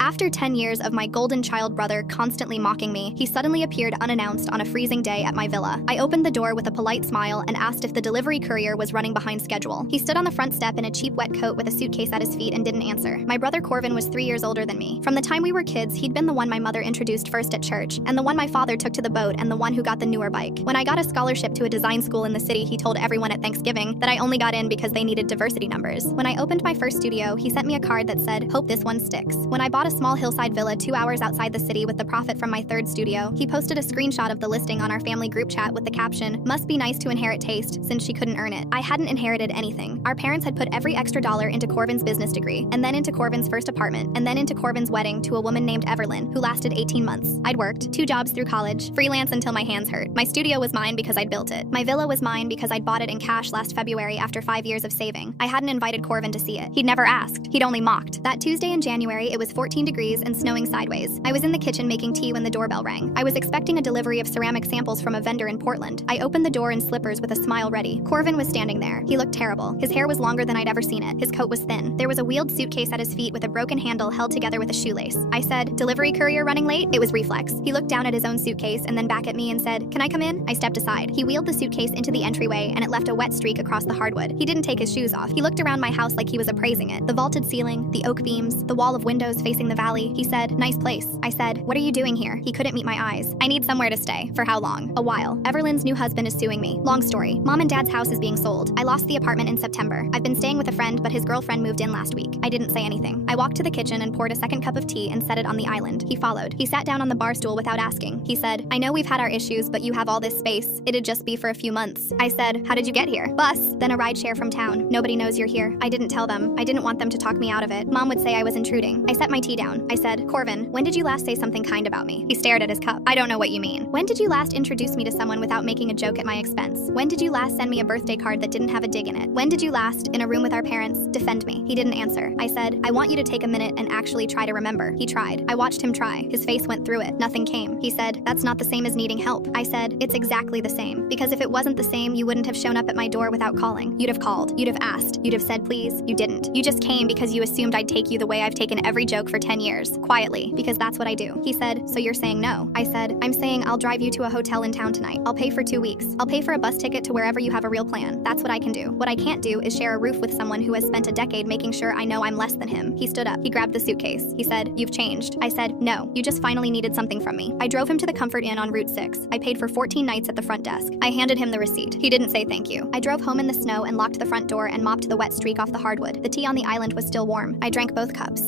After 10 years of my golden child brother constantly mocking me, he suddenly appeared unannounced on a freezing day at my villa. I opened the door with a polite smile and asked if the delivery courier was running behind schedule. He stood on the front step in a cheap wet coat with a suitcase at his feet and didn't answer. My brother Corvin was 3 years older than me. From the time we were kids, he'd been the one my mother introduced first at church, and the one my father took to the boat, and the one who got the newer bike. When I got a scholarship to a design school in the city, he told everyone at Thanksgiving that I only got in because they needed diversity numbers. When I opened my first studio, he sent me a card that said, "Hope this one sticks." When I bought a small hillside villa 2 hours outside the city with the profit from my third studio, he posted a screenshot of the listing on our family group chat with the caption, "Must be nice to inherit taste," since she couldn't earn it. I hadn't inherited anything. Our parents had put every extra dollar into Corvin's business degree, and then into Corvin's first apartment, and then into Corvin's wedding to a woman named Everlyn, who lasted 18 months. I'd worked 2 jobs through college, freelance until my hands hurt. My studio was mine because I'd built it. My villa was mine because I'd bought it in cash last February after 5 years of saving. I hadn't invited Corvin to see it. He'd never asked. He'd only mocked. That Tuesday in January, it was 14 degrees and snowing sideways. I was in the kitchen making tea when the doorbell rang. I was expecting a delivery of ceramic samples from a vendor in Portland. I opened the door in slippers with a smile ready. Corvin was standing there. He looked terrible. His hair was longer than I'd ever seen it. His coat was thin. There was a wheeled suitcase at his feet with a broken handle held together with a shoelace. I said, "Delivery courier running late?" It was reflex. He looked down at his own suitcase and then back at me and said, "Can I come in?" I stepped aside. He wheeled the suitcase into the entryway and it left a wet streak across the hardwood. He didn't take his shoes off. He looked around my house like he was appraising it. The vaulted ceiling, the oak beams, the wall of windows facing the valley. He said, "Nice place." I said, "What are you doing here?" He couldn't meet my eyes. "I need somewhere to stay." "For how long?" "A while. Everlyn's new husband is suing me." Long story. Mom and Dad's house is being sold. I lost the apartment in September. I've been staying with a friend, but his girlfriend moved in last week. I didn't say anything. I walked to the kitchen and poured a second cup of tea and set it on the island. He followed. He sat down on the bar stool without asking. He said, "I know we've had our issues, but you have all this space. It'd just be for a few months." I said, "How did you get here?" "Bus, then a ride share from town. Nobody knows you're here." I didn't tell them. I didn't want them to talk me out of it. Mom would say I was intruding. I set my tea down. I said, "Corvin, when did you last say something kind about me?" He stared at his cup. "I don't know what you mean." "When did you last introduce me to someone without making a joke at my expense? When did you last send me a birthday card that didn't have a dig in it? When did you last, in a room with our parents, defend me?" He didn't answer. I said, "I want you to take a minute and actually try to remember." He tried. I watched him try. His face went through it. Nothing came. He said, "That's not the same as needing help." I said, "It's exactly the same. Because if it wasn't the same, you wouldn't have shown up at my door without calling. You'd have called. You'd have asked. You'd have said please. You didn't. You just came because you assumed I'd take you the way I've taken every joke for 10 years. Quietly. Because that's what I do." He said, "So you're saying no?" I said, "I'm saying I'll drive you to a hotel in town tonight. I'll pay for 2 weeks. I'll pay for a bus ticket to wherever you have a real plan. That's what I can do. What I can't do is share a roof with someone who has spent a decade making sure I know I'm less than him." He stood up. He grabbed the suitcase. He said, "You've changed." I said, "No, you just finally needed something from me." I drove him to the Comfort Inn on Route 6. I paid for 14 nights at the front desk. I handed him the receipt. He didn't say thank you. I drove home in the snow and locked the front door and mopped the wet streak off the hardwood. The tea on the island was still warm. I drank both cups.